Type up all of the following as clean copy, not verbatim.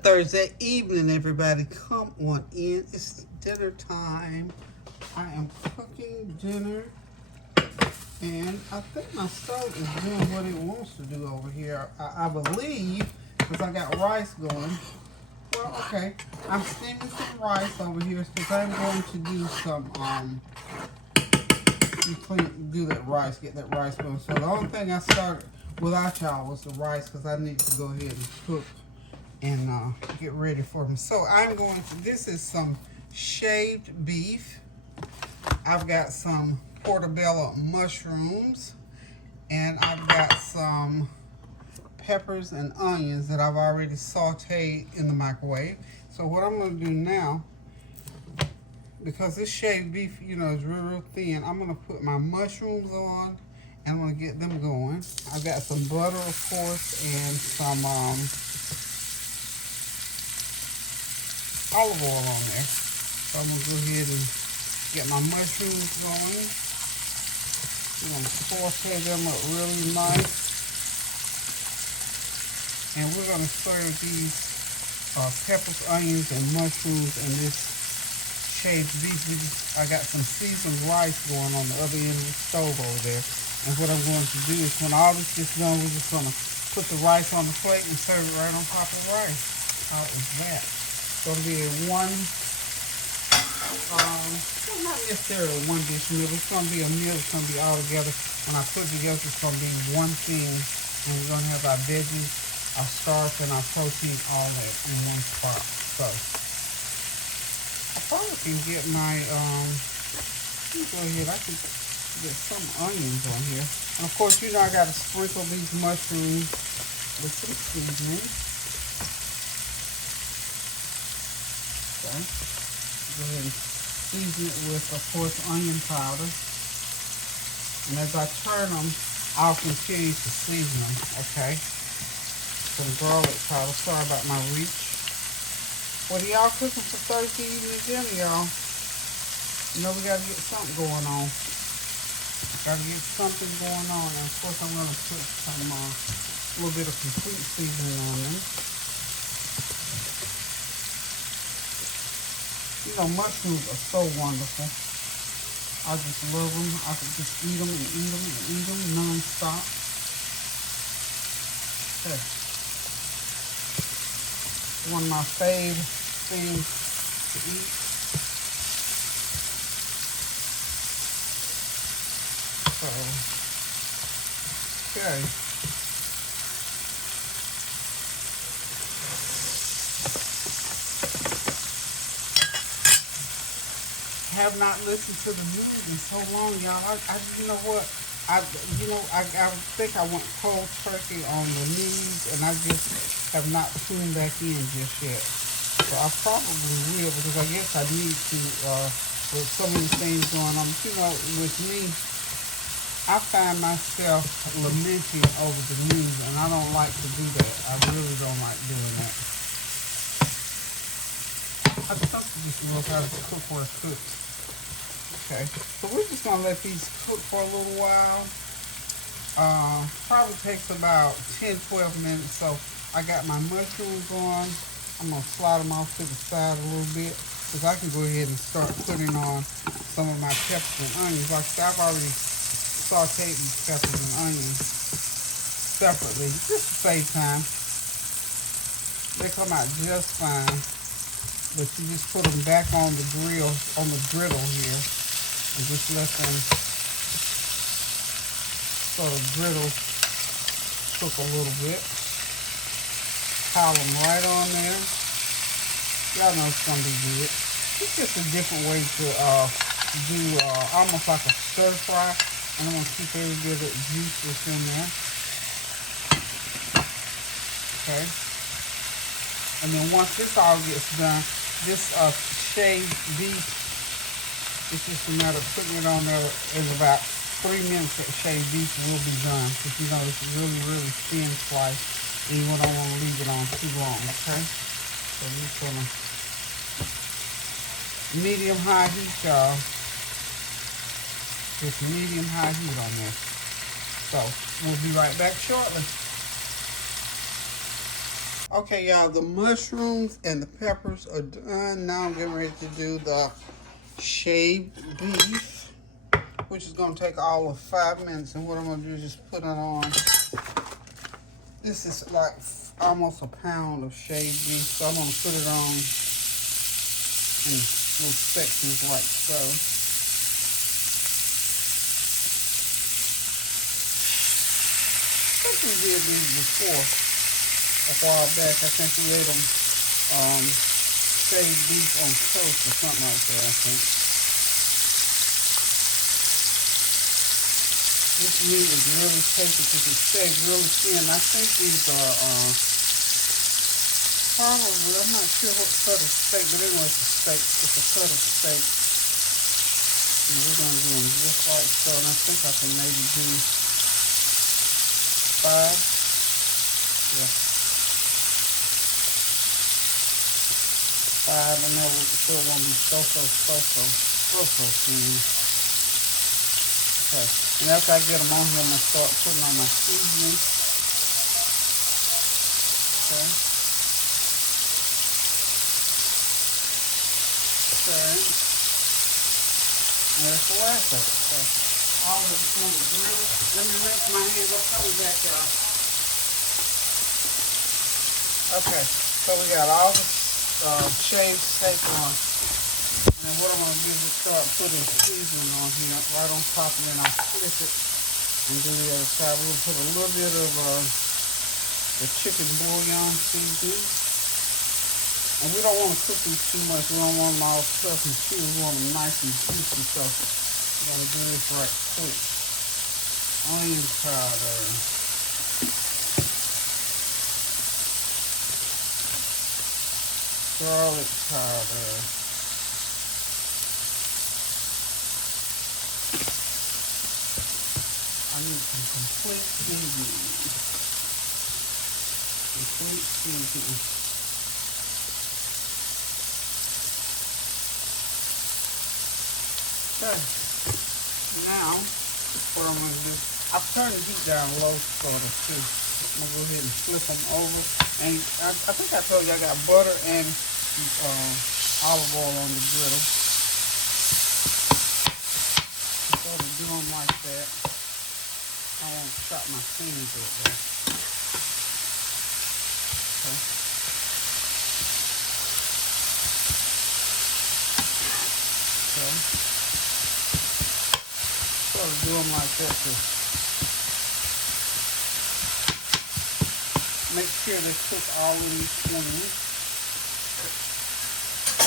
Good Thursday evening, everybody. Come on in. It's dinner time. I am cooking dinner, and I think my stove is doing what it wants to do over here. I believe, because I got rice going. Well, okay. I'm steaming some rice over here because I'm going to do some, do that rice, get that rice going. So the only thing I started without y'all was the rice because I need to go ahead and cook and get ready for them. So I'm going to, this is some shaved beef. I've got some portobello mushrooms, and I've got some peppers and onions that I've already sauteed in the microwave. So what I'm going to do now, because this shaved beef, you know, is real thin, I'm going to put my mushrooms on, and I'm going to get them going. I've got some butter, of course, and some olive oil on there. So I'm going to go ahead and get my mushrooms going. I'm going to saute them up really nice. And we're going to serve these peppers, onions, and mushrooms and this shaved beef. I got some seasoned rice going on the other end of the stove over there. And what I'm going to do is when all this gets done, we're just going to put the rice on the plate and serve it right on top of rice. How is that? It's going to be well, not necessarily one dish meal. It's going to be a meal. It's going to be all together. When I put it together, it's going to be one thing. And we're going to have our veggies, our starch, and our protein all in one spot. So I probably can get my, let me go ahead. I can get some onions on here. And of course, you know I got to sprinkle these mushrooms with some seasoning. Okay. Go ahead and season it with, of course, onion powder. And as I turn them, I'll continue to season them, okay? Some garlic powder. Sorry about my reach. What are y'all cooking for Thursday evening dinner, y'all? You know we got to get something going on. Got to get something going on. And of course, I'm going to put some, a little bit of complete seasoning on them. You know, mushrooms are so wonderful. I just love them. I could just eat them and eat them and eat them non-stop. Okay. One of my favorite things to eat. So, okay. Have not listened to the news in so long, y'all. You know what? I think I went cold turkey on the news, and I just have not tuned back in just yet. So I probably will, because I guess I need to, with so many things going on. But you know, with me, I find myself lamenting over the news, and I don't like to do that. I really don't like doing that. I just knows how to cook where it cooks. Okay, so we're just going to let these cook for a little while. Probably takes about 10-12 minutes. So I got my mushrooms on. I'm going to slide them off to the side a little bit, because I can go ahead and start putting on some of my peppers and onions. Like I said, I've already sauteed these peppers and onions separately, just to save time. They come out just fine. But you just put them back on the grill, on the griddle here, and just let them sort of griddle cook a little bit. Pile them right on there. Y'all know it's gonna be good. It's just a different way to do almost like a stir fry, and I'm gonna keep every bit of juice that's in there. Okay. And then once this all gets done, this shaved beef, it's just a matter of putting it on there. In about 3 minutes, that shaved beef will be done. Because you know it's really, really thin sliced, and you don't want to leave it on too long, okay? So we're just gonna medium-high heat, y'all. Just medium-high heat on this. So we'll be right back shortly. Okay, y'all, the mushrooms and the peppers are done. Now I'm getting ready to do the shaved beef, which is going to take all of 5 minutes. And what I'm going to do is just put it on. This is like almost a pound of shaved beef, so I'm going to put it on in little sections like so. I think we did these before a while back. I think we ate them shaved beef on toast or something like that, I think. This meat is really tasty because it's shaved really thin. I think these are probably, I'm not sure what cut of steak, but anyway, it's a steak. It's a cut of steak. And we're going to do them just like so. And I think I can maybe do 5. Yeah. 5, and that will still won't be so thin. Okay. And after I get them on here, I'm going to start putting on my seasoning. Okay. Okay. And that's the last of it. So all of it's on the grill. Let me rinse my hands. I'm coming back, y'all. Okay. So we got all the shaved steak on. And what I'm going to do is start putting seasoning on here right on top, and then I'll flip it and do the other side. We're going to put a little bit of the chicken bouillon seasoning. And we don't want to cook these too much. We don't want them all stuffed and chewy. We want them nice and juicy. So we're going to do this right quick. Onion powder. Garlic powder. I need some complete seasoning. Complete seasoning. Okay. Now, what I'm going to do, I've turned the heat down low sort of too. I'm going to go ahead and flip them over. And I think I told you I got butter and olive oil on the griddle. Sort of do them like that. I want to chop my fingers up there. Okay. Okay. Sort of do them like that to make sure they cook all in between.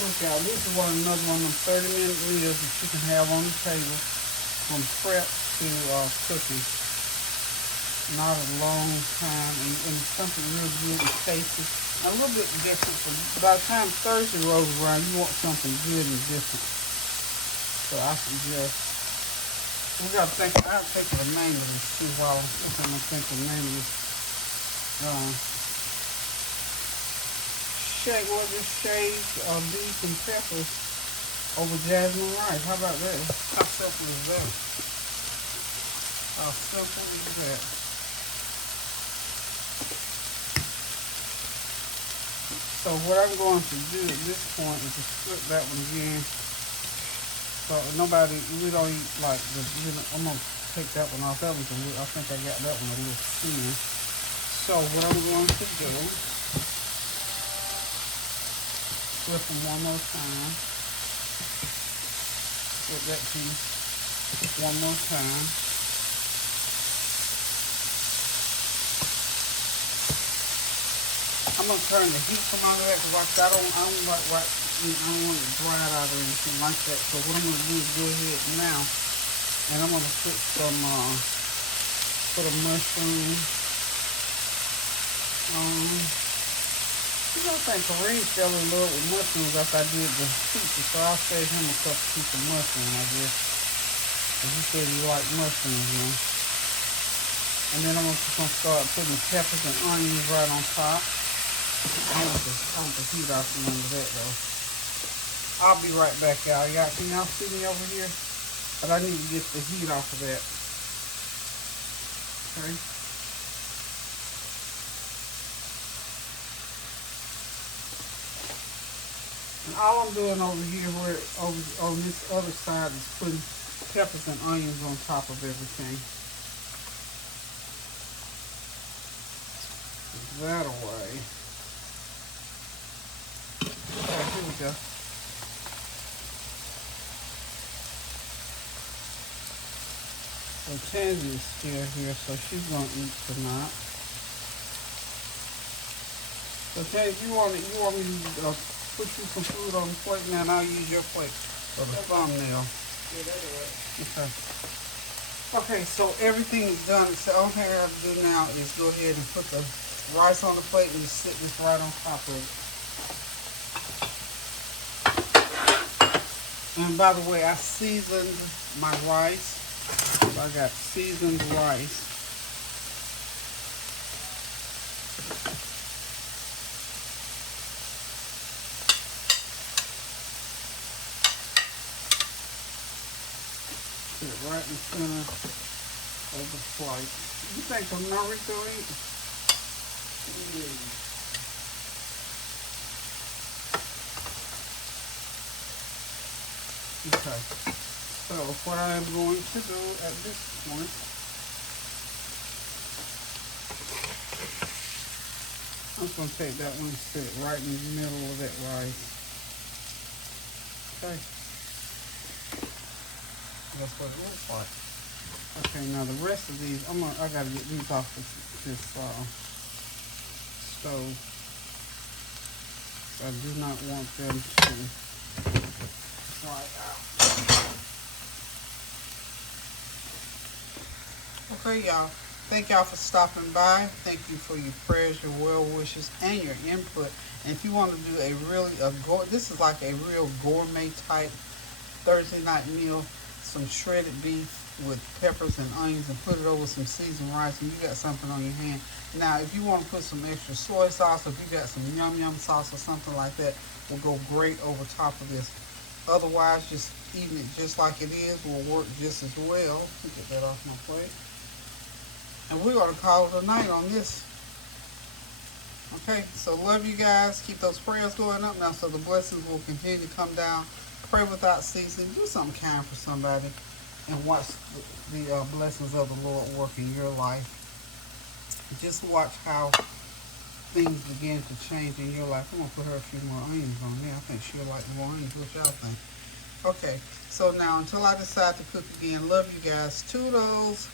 Look y'all, this is another one of them 30-minute meals that you can have on the table from prep to cooking. Not a long time, and something real good and tasty. A little bit different. By the time Thursday rolls around, you want something good and different. So I suggest, we gotta think, I'll think of the name of this too while I'm gonna think of the name of this. Just shaved beef and peppers over Jasmine Rice. How about that? How simple is that? How simple is that? So what I'm going to do at this point is to flip that one again. So we don't eat like the, I'm going to take that one off. That one's I think I got that one a little thin. So what I'm going to do, flip them one more time. Flip that piece one more time. I'm gonna turn the heat from under that because I don't want it dried out or anything like that. So what I'm gonna do is go ahead now, and I'm gonna put some mushroom. I think Kareem fell in love with mushrooms after I did the pizza, so I'll save him a couple pieces of mushroom, I guess. Because he said he liked mushrooms, you know. And then I'm just gonna start putting the peppers and onions right on top. I want the heat off the end of that though. I'll be right back, y'all. Can y'all see me over here? But I need to get the heat off of that. Okay. And all I'm doing over here, where over on this other side, is putting peppers and onions on top of everything. Put that away. Okay, here we go. So Tansy is still here, so she's gonna eat tonight. So Tansy, you want me to put you some food on the plate now, and I'll use your plate for the thumbnail. Yeah, that'll work. Okay. Okay, so everything is done. So all I have to do now is go ahead and put the rice on the plate and just sit this right on top of it. And by the way, I seasoned my rice. So I got seasoned rice. Put it right in the center of the plate. You think America eat? Okay. So what I am going to do at this point, I'm just going to take that one and sit it right in the middle of that rice. Okay. That's what it looks like. Okay, now the rest of these, I gotta get these off this stove. So I do not want them to dry out. Okay, y'all. Thank y'all for stopping by. Thank you for your prayers, your well wishes, and your input. And if you want to do this is like a real gourmet type Thursday night meal, some shredded beef with peppers and onions, and put it over some seasoned rice, and you got something on your hand. Now, if you want to put some extra soy sauce, if you got some yum yum sauce or something like that, will go great over top of this. Otherwise, just eating it just like it is will work just as well. Let me get that off my plate. And we're going to call it a night on this. Okay, so love you guys. Keep those prayers going up now so the blessings will continue to come down. Pray without ceasing. Do something kind for somebody and watch the blessings of the Lord work in your life. Just watch how things begin to change in your life. I'm going to put her a few more onions on there. I think she'll like more onions. What y'all think? Okay, so now until I decide to cook again, love you guys. Toodles.